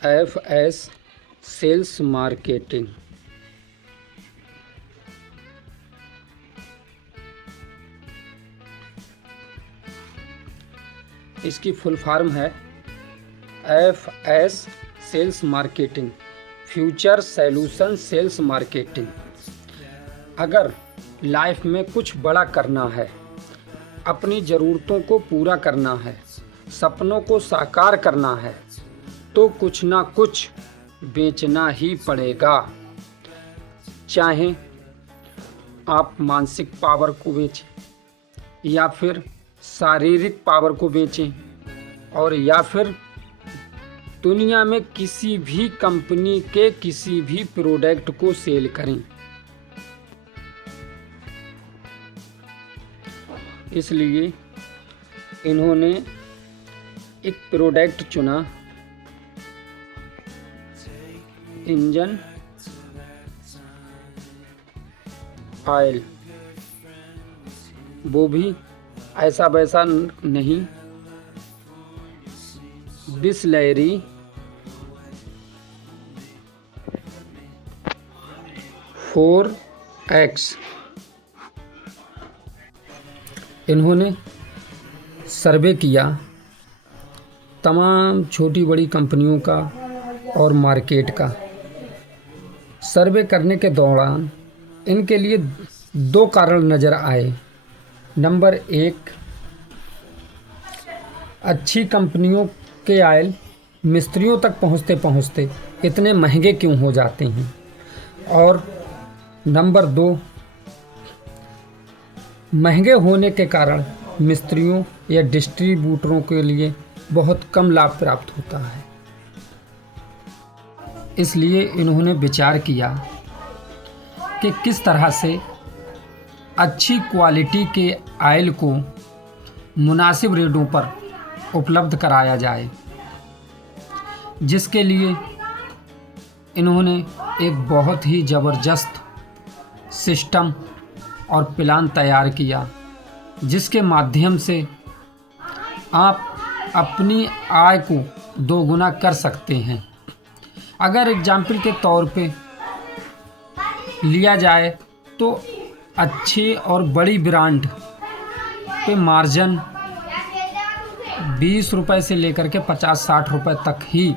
FS sales marketing. इसकी full form है FS sales marketing, future solution sales marketing. अगर life में कुछ बड़ा करना है, अपनी ज़रूरतों को पूरा करना है, सपनों को साकार करना है, तो कुछ ना कुछ बेचना ही पड़ेगा। चाहे आप मानसिक पावर को बेचें या फिर शारीरिक पावर को बेचें, और या फिर दुनिया में किसी भी कंपनी के किसी भी प्रोडक्ट को सेल करें। इसलिए इन्होंने एक प्रोडक्ट चुना, इंजन ऑयल। वो भी ऐसा वैसा नहीं, बिसलेरी 4X। इन्होंने सर्वे किया तमाम छोटी बड़ी कंपनियों का और मार्केट का। सर्वे करने के दौरान इनके लिए दो कारण नज़र आए। नंबर एक, अच्छी कंपनियों के ऑयल मिस्त्रियों तक पहुंचते पहुंचते इतने महंगे क्यों हो जाते हैं, और नंबर दो, महंगे होने के कारण मिस्त्रियों या डिस्ट्रीब्यूटरों के लिए बहुत कम लाभ प्राप्त होता है। इसलिए इन्होंने विचार किया कि किस तरह से अच्छी क्वालिटी के ऑयल को मुनासिब रेटों पर उपलब्ध कराया जाए, जिसके लिए इन्होंने एक बहुत ही ज़बरदस्त सिस्टम और प्लान तैयार किया, जिसके माध्यम से आप अपनी आय को दोगुना कर सकते हैं। अगर एग्जाम्पल के तौर पे लिया जाए तो अच्छी और बड़ी ब्रांड पे मार्जिन 20 रुपए से लेकर के 50-60 रुपए तक ही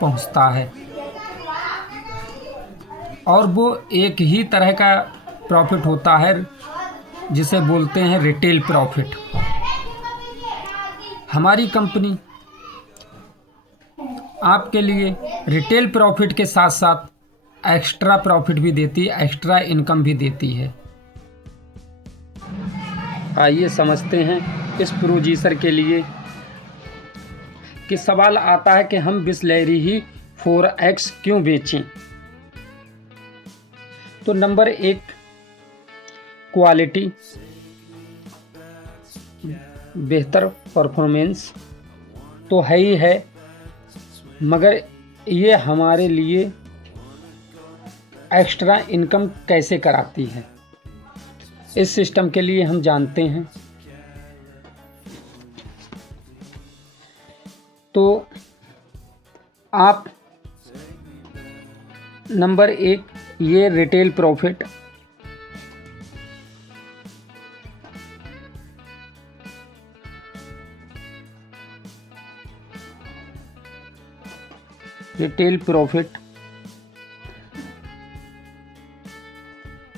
पहुंचता है, और वो एक ही तरह का प्रॉफिट होता है जिसे बोलते हैं रिटेल प्रॉफिट। हमारी कंपनी आपके लिए रिटेल प्रॉफिट के साथ साथ एक्स्ट्रा प्रॉफिट भी देती है, एक्स्ट्रा इनकम भी देती है। आइए समझते हैं इस प्रोड्यूसर के लिए कि सवाल आता है कि हम बिसलेरी ही 4X क्यों बेचें। तो नंबर एक, क्वालिटी, बेहतर परफॉर्मेंस तो है ही है, मगर ये हमारे लिए एक्स्ट्रा इनकम कैसे कराती है, इस सिस्टम के लिए हम जानते हैं। तो आप नंबर एक, ये रिटेल प्रॉफिट, रिटेल प्रॉफिट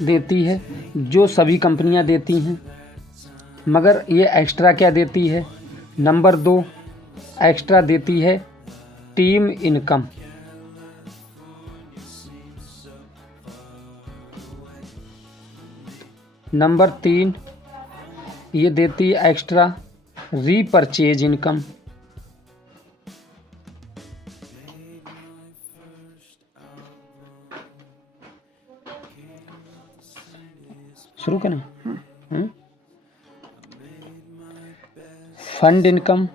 देती है जो सभी कंपनियां देती हैं, मगर ये एक्स्ट्रा क्या देती है? नंबर दो, एक्स्ट्रा देती है टीम इनकम। नंबर तीन, ये देती है एक्स्ट्रा रीपरचेज इनकम। शुरू करें? Fund income,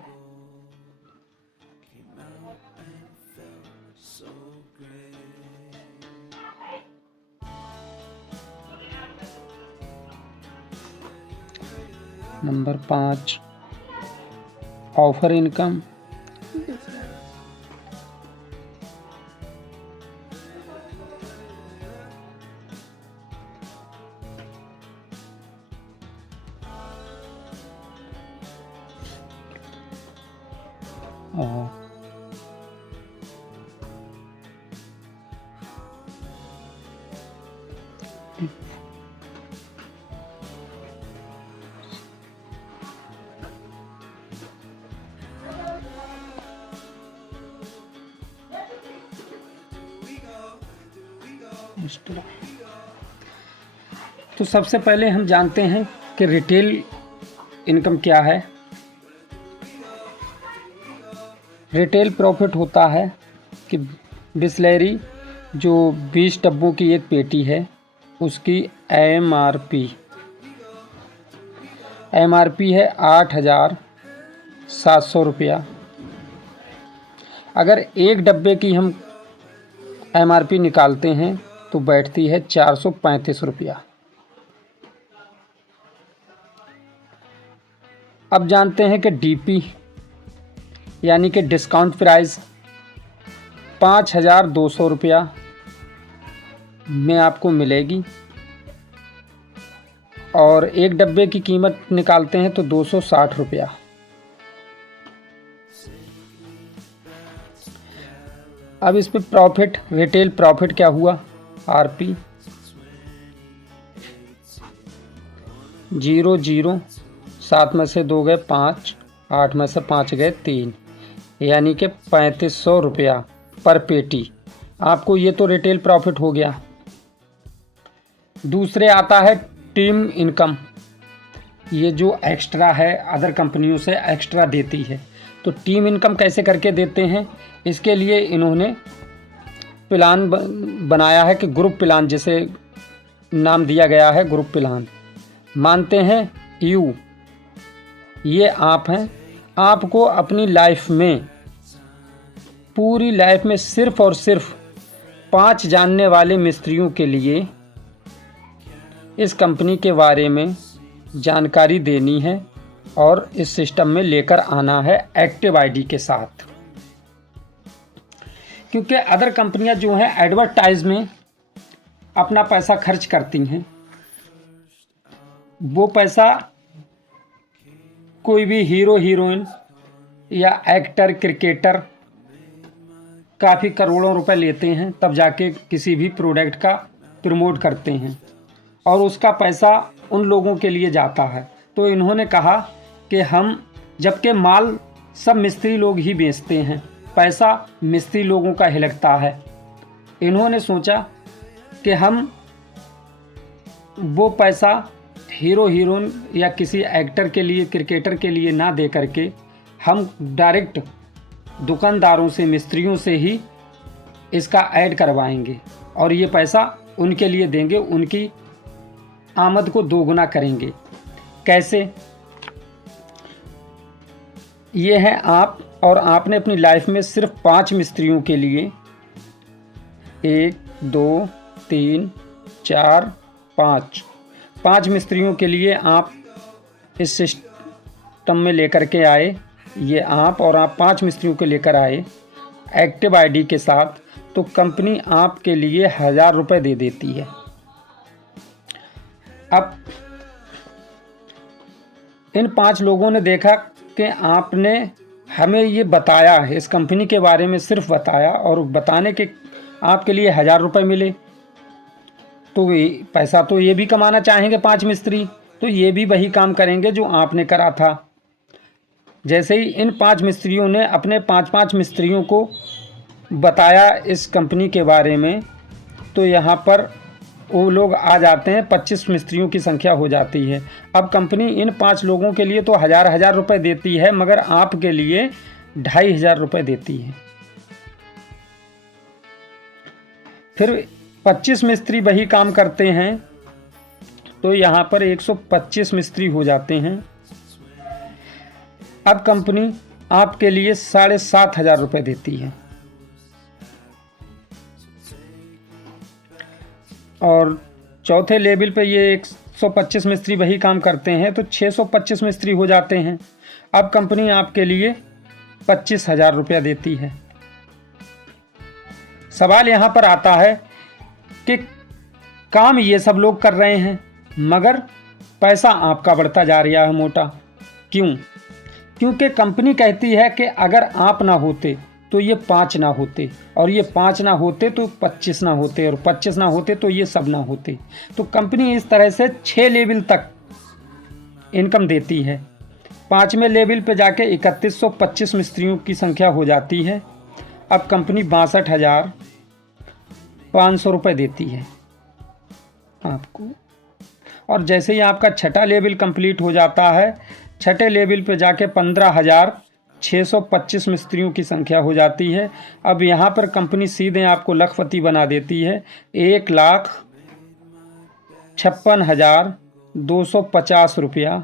number 5 offer income, और तो सबसे पहले हम जानते हैं कि रिटेल इनकम क्या है। रिटेल प्रॉफिट होता है कि बिसलेरी जो 20 डब्बों की एक पेटी है उसकी एमआरपी है 8,700 रुपया। अगर एक डब्बे की हम एमआरपी निकालते हैं तो बैठती है 435 रुपया। अब जानते हैं कि डीपी यानी कि डिस्काउंट प्राइस 5,200 रुपया में आपको मिलेगी और एक डब्बे की कीमत निकालते हैं तो 260 रुपया। अब इस पे प्रॉफिट, रिटेल प्रॉफिट क्या हुआ, आरपी 0 7 में से 2 गए 5, 8 में से 5 गए 3, यानी कि 3500 रुपया पर पेटी। आपको ये तो रिटेल प्रॉफिट हो गया। दूसरे आता है टीम इनकम। ये जो एक्स्ट्रा है, अदर कंपनियों से एक्स्ट्रा देती है। तो टीम इनकम कैसे करके देते हैं, इसके लिए इन्होंने प्लान बनाया है कि ग्रुप प्लान, जिसे नाम दिया गया है ग्रुप प्लान। मानते हैं यू, ये आप हैं। आपको अपनी लाइफ में, पूरी लाइफ में सिर्फ और सिर्फ 5 जानने वाले मिस्त्रियों के लिए इस कंपनी के बारे में जानकारी देनी है और इस सिस्टम में लेकर आना है एक्टिव आईडी के साथ। क्योंकि अदर कंपनियां जो हैं एडवर्टाइज में अपना पैसा खर्च करती हैं, वो पैसा कोई भी हीरो हीरोइन या एक्टर क्रिकेटर काफ़ी करोड़ों रुपए लेते हैं, तब जाके किसी भी प्रोडक्ट का प्रमोट करते हैं और उसका पैसा उन लोगों के लिए जाता है। तो इन्होंने कहा कि हम, जबकि माल सब मिस्त्री लोग ही बेचते हैं, पैसा मिस्त्री लोगों का ही लगता है, इन्होंने सोचा कि हम वो पैसा हीरो हीरोइन या किसी एक्टर के लिए, क्रिकेटर के लिए ना दे करके हम डायरेक्ट दुकानदारों से, मिस्त्रियों से ही इसका ऐड करवाएंगे और ये पैसा उनके लिए देंगे, उनकी आमद को दोगुना करेंगे। कैसे? ये है आप, और आपने अपनी लाइफ में सिर्फ 5 मिस्त्रियों के लिए 1 2 3 4 5 मिस्त्रियों के लिए आप इस सिस्टम में लेकर के आए। ये आप 5 मिस्त्रियों को लेकर आए एक्टिव आईडी के साथ, तो कंपनी आपके लिए 1000 रुपये दे देती है। अब इन 5 लोगों ने देखा कि आपने हमें ये बताया है, इस कंपनी के बारे में सिर्फ बताया, और बताने के आपके लिए 1000 रुपये मिले, तो ये पैसा तो ये भी कमाना चाहेंगे 5 मिस्त्री, तो ये भी वही काम करेंगे जो आपने करा था। जैसे ही इन 5 मिस्त्रियों ने अपने 5 मिस्त्रियों को बताया इस कंपनी के बारे में, तो यहाँ पर वो लोग आ जाते हैं, 25 मिस्त्रियों की संख्या हो जाती है। अब कंपनी इन 5 लोगों के लिए तो 1000 रुपये देती है, मगर आपके लिए 2500 रुपये देती है। फिर 25 मिस्त्री वही काम करते हैं, तो यहाँ पर 125 मिस्त्री हो जाते हैं। अब कंपनी आपके लिए 7500 रुपये देती है और चौथे लेवल पे ये 125 मिस्त्री वही काम करते हैं, तो 625 मिस्त्री हो जाते हैं। अब कंपनी आपके लिए 25,000 रुपया देती है। सवाल यहाँ पर आता है कि काम ये सब लोग कर रहे हैं, मगर पैसा आपका बढ़ता जा रहा है मोटा। क्यों? क्योंकि कंपनी कहती है कि अगर आप ना होते तो ये 5 ना होते, और ये 5 ना होते तो 25 ना होते, और 25 ना होते तो ये सब ना होते। तो कंपनी इस तरह से 6 लेवल तक इनकम देती है। 5वें लेवल पे जाके 3125 मिस्त्रियों की संख्या हो जाती है। अब कंपनी 62,500 रुपये देती है आपको। और जैसे ही आपका छठा लेवल कंप्लीट हो जाता है, छठे लेवल पे जाके 15,625 मिस्त्रियों की संख्या हो जाती है। अब यहाँ पर कंपनी सीधे आपको लखपति बना देती है। 1,56,250 रुपया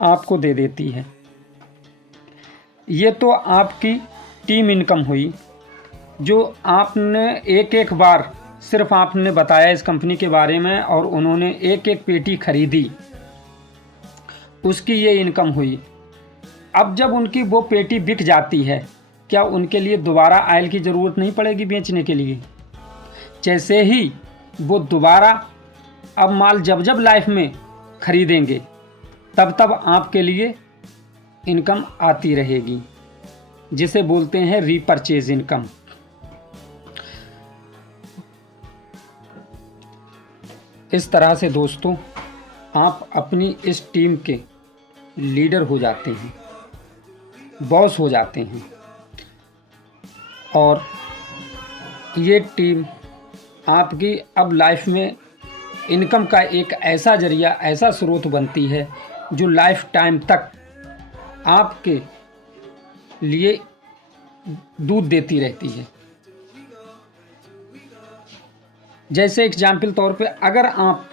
आपको दे देती है। ये तो आपकी टीम इनकम हुई, जो आपने एक एक बार सिर्फ आपने बताया इस कंपनी के बारे में और उन्होंने एक एक पेटी खरीदी, उसकी ये इनकम हुई। अब जब उनकी वो पेटी बिक जाती है, क्या उनके लिए दोबारा आयल की ज़रूरत नहीं पड़ेगी बेचने के लिए? जैसे ही वो दोबारा अब माल जब जब लाइफ में खरीदेंगे, तब तब आपके लिए इनकम आती रहेगी, जिसे बोलते हैं रीपरचेज इनकम। इस तरह से दोस्तों आप अपनी इस टीम के लीडर हो जाते हैं, बॉस हो जाते हैं, और ये टीम आपकी अब लाइफ में इनकम का एक ऐसा जरिया, ऐसा स्रोत बनती है जो लाइफ टाइम तक आपके लिए दूध देती रहती है। जैसे एग्जाम्पल तौर पे अगर आप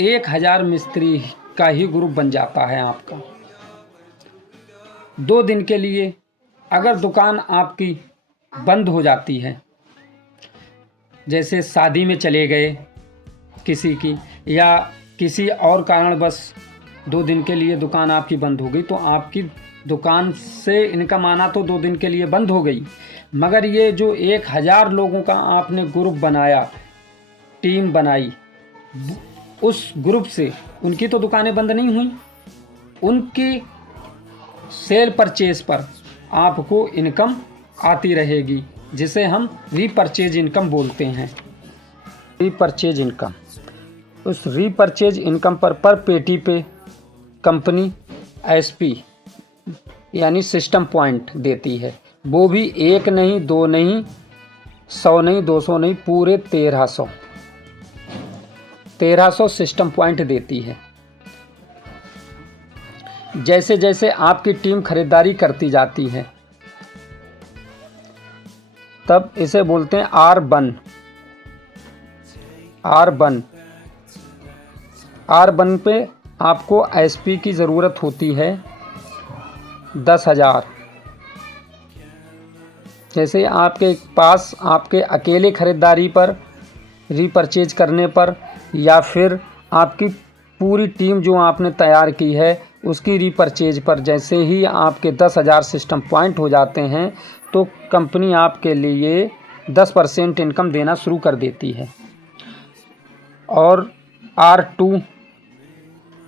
1000 मिस्त्री का ही ग्रुप बन जाता है आपका, 2 दिन के लिए अगर दुकान आपकी बंद हो जाती है, जैसे शादी में चले गए किसी की, या किसी और कारण बस 2 दिन के लिए दुकान आपकी बंद हो गई, तो आपकी दुकान से इनकम आना तो 2 दिन के लिए बंद हो गई, मगर ये जो 1000 लोगों का आपने ग्रुप बनाया, टीम बनाई, उस ग्रुप से उनकी तो दुकानें बंद नहीं हुई, उनकी सेल परचेज पर आपको इनकम आती रहेगी, जिसे हम रीपरचेज इनकम बोलते हैं। रीपरचेज इनकम, उस रीपरचेज इनकम पर पेटी पे कंपनी एसपी यानी सिस्टम पॉइंट देती है। वो भी 1 नहीं, 2 नहीं, 100 नहीं, 200 नहीं, पूरे 1300 सिस्टम पॉइंट देती है। जैसे जैसे आपकी टीम खरीदारी करती जाती है, तब इसे बोलते हैं R1। R1 पे आपको एसपी की ज़रूरत होती है 10,000। जैसे आपके पास आपके अकेले ख़रीदारी पर, रीपरचेज करने पर, या फिर आपकी पूरी टीम जो आपने तैयार की है उसकी रीपरचेज पर जैसे ही आपके 10,000 सिस्टम पॉइंट हो जाते हैं, तो कंपनी आपके लिए 10% इनकम देना शुरू कर देती है। और R2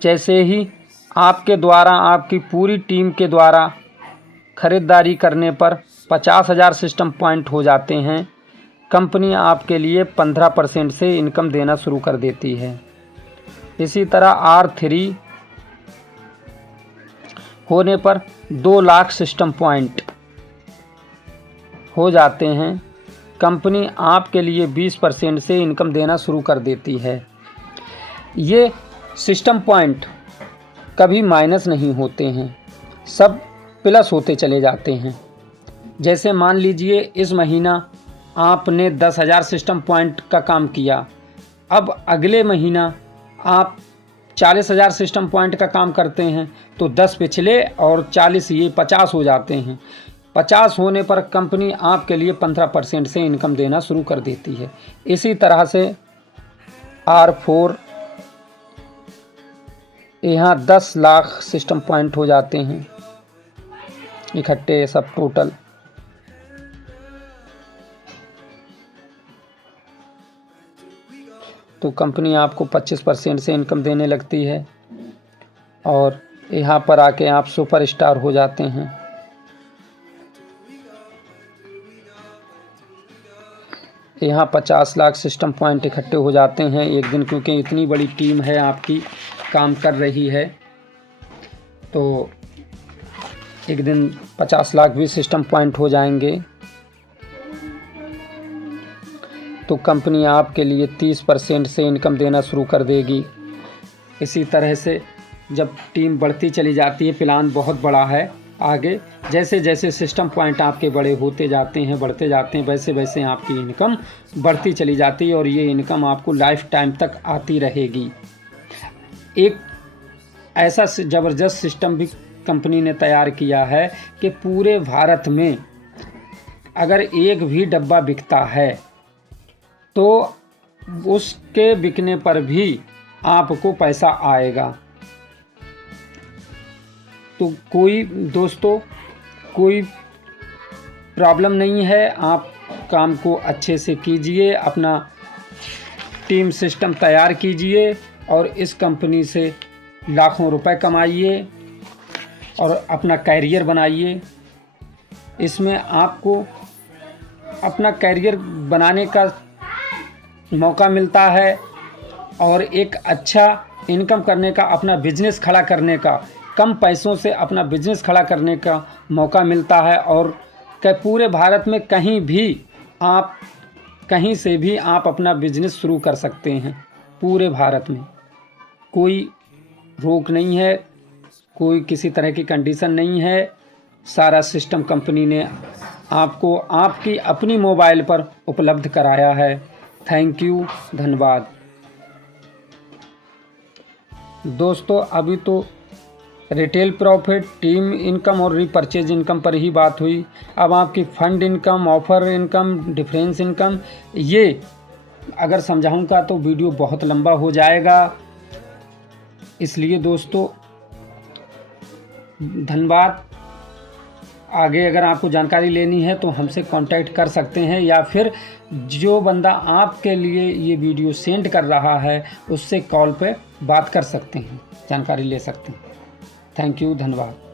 जैसे ही आपके द्वारा, आपकी पूरी टीम के द्वारा ख़रीदारी करने पर 50,000 सिस्टम पॉइंट हो जाते हैं, कंपनी आपके लिए 15% से इनकम देना शुरू कर देती है। इसी तरह R3 होने पर 2 लाख सिस्टम पॉइंट हो जाते हैं, कंपनी आपके लिए 20% से इनकम देना शुरू कर देती है। ये सिस्टम पॉइंट कभी माइनस नहीं होते हैं, सब प्लस होते चले जाते हैं। जैसे मान लीजिए इस महीना आपने 10,000 सिस्टम पॉइंट का काम किया, अब अगले महीना आप 40,000 सिस्टम पॉइंट का काम करते हैं, तो 10 पिछले और 40 ये 50 हो जाते हैं। 50 होने पर कंपनी आपके लिए 15% से इनकम देना शुरू कर देती है। इसी तरह से R4 यहाँ 10 लाख सिस्टम पॉइंट हो जाते हैं इकट्ठे, सब टोटल। तो कंपनी आपको 25% से इनकम देने लगती है। और यहाँ पर आके आप सुपरस्टार हो जाते हैं। यहाँ 50 लाख सिस्टम पॉइंट इकट्ठे हो जाते हैं एक दिन, क्योंकि इतनी बड़ी टीम है आपकी काम कर रही है, तो एक दिन 50 लाख भी सिस्टम पॉइंट हो जाएंगे तो कंपनी आपके लिए 30% से इनकम देना शुरू कर देगी। इसी तरह से जब टीम बढ़ती चली जाती है, प्लान बहुत बड़ा है आगे, जैसे जैसे सिस्टम पॉइंट आपके बड़े होते जाते हैं, बढ़ते जाते हैं, वैसे वैसे आपकी इनकम बढ़ती चली जाती है और ये इनकम आपको लाइफ टाइम तक आती रहेगी। एक ऐसा ज़बरदस्त सिस्टम भी कंपनी ने तैयार किया है कि पूरे भारत में अगर एक भी डब्बा बिकता है तो उसके बिकने पर भी आपको पैसा आएगा। तो दोस्तों कोई प्रॉब्लम नहीं है, आप काम को अच्छे से कीजिए, अपना टीम सिस्टम तैयार कीजिए और इस कंपनी से लाखों रुपए कमाइए और अपना कैरियर बनाइए। इसमें आपको अपना कैरियर बनाने का मौका मिलता है और एक अच्छा इनकम करने का, अपना बिजनेस खड़ा करने का, कम पैसों से अपना बिजनेस खड़ा करने का मौका मिलता है। और पूरे भारत में कहीं से भी आप अपना बिजनेस शुरू कर सकते हैं। पूरे भारत में कोई रोक नहीं है, कोई किसी तरह की कंडीशन नहीं है। सारा सिस्टम कंपनी ने आपको आपकी अपनी मोबाइल पर उपलब्ध कराया है। थैंक यू, धन्यवाद। दोस्तों अभी तो रिटेल प्रॉफिट, टीम इनकम और रीपरचेज इनकम पर ही बात हुई। अब आपकी fund income, offer income, difference income, ये अगर समझाऊंगा तो वीडियो बहुत लंबा हो जाएगा। इसलिए दोस्तों धन्यवाद। आगे अगर आपको जानकारी लेनी है तो हमसे कांटेक्ट कर सकते हैं, या फिर जो बंदा आपके लिए ये वीडियो सेंड कर रहा है उससे कॉल पे बात कर सकते हैं, जानकारी ले सकते हैं। थैंक यू, धन्यवाद।